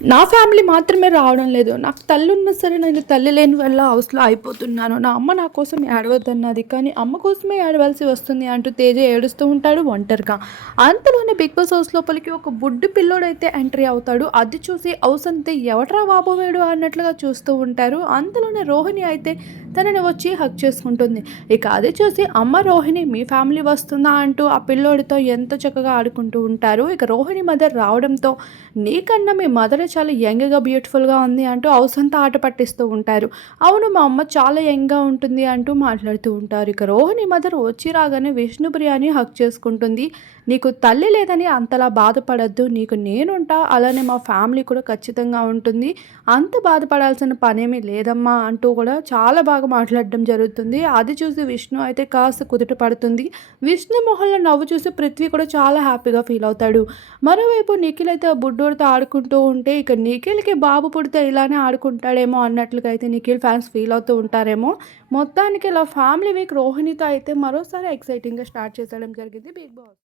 నా ఫ్యామిలీ మాత్రమే రావడం లేదు. నాకు తల్లి ఉన్నా సరే నేను తల్లి లేని వల్ల హౌస్లో అయిపోతున్నాను. నా అమ్మ నా కోసం ఏడవద్దన్నది. కానీ అమ్మ కోసమే ఏడవలసి వస్తుంది అంటూ తేజ ఏడుస్తూ ఉంటాడు ఒంటరిగా. అంతలోనే బిగ్ బాస్ హౌస్ లోపలికి ఒక బుడ్డు పిల్లోడైతే ఎంట్రీ అవుతాడు. అది చూసి హౌస్ అంతే ఎవట్రా బాబు అన్నట్లుగా చూస్తూ ఉంటారు. అంతలోనే రోహిణి అయితే తనని వచ్చి హక్ చేసుకుంటుంది. ఇక అది చూసి అమ్మ రోహిణి మీ ఫ్యామిలీ వస్తుందా అంటూ ఆ పిల్లోడితో ఎంతో చక్కగా ఆడుకుంటూ ఉంటారు. ఇక రోహిణి మదర్ రావడంతో నీకన్నా మీ మదర్ చాలా యంగ్గా బ్యూటిఫుల్గా ఉంది అంటూ హౌస్ అంతా ఆట పట్టిస్తూ ఉంటారు. అవును మా అమ్మ చాలా యంగ్గా ఉంటుంది అంటూ మాట్లాడుతూ ఉంటారు. ఇక రోహిణి మదర్ వచ్చి రాగానే విష్ణుప్రియాని హక్ చేసుకుంటుంది. నీకు తల్లి లేదని అంతలా బాధపడద్దు నీకు నేనుంటా అలానే మా ఫ్యామిలీ కూడా ఖచ్చితంగా ఉంటుంది. అంత బాధపడాల్సిన పనేమీ లేదమ్మా అంటూ కూడా చాలా బాగా మాట్లాడడం జరుగుతుంది. అది చూసి విష్ణు అయితే కాస్త కుదుట పడుతుంది. విష్ణు మొహంలో నవ్వు చూసి పృథ్వీ కూడా చాలా హ్యాపీగా ఫీల్ అవుతాడు. మరోవైపు నిఖిల్ అయితే బుడ్డోడితో ఆడుకుంటూ ఉంటే ఇక నిఖిల్కి బాబు పుడితే ఇలానే ఆడుకుంటాడేమో అన్నట్లుగా అయితే నిఖిల్ ఫ్యాన్స్ ఫీల్ అవుతూ ఉంటారేమో. మొత్తానికి ఇలా ఫ్యామిలీ వీక్ రోహిణితో అయితే మరోసారి ఎక్సైటింగ్గా స్టార్ట్ చేసడం జరిగింది బిగ్ బాస్.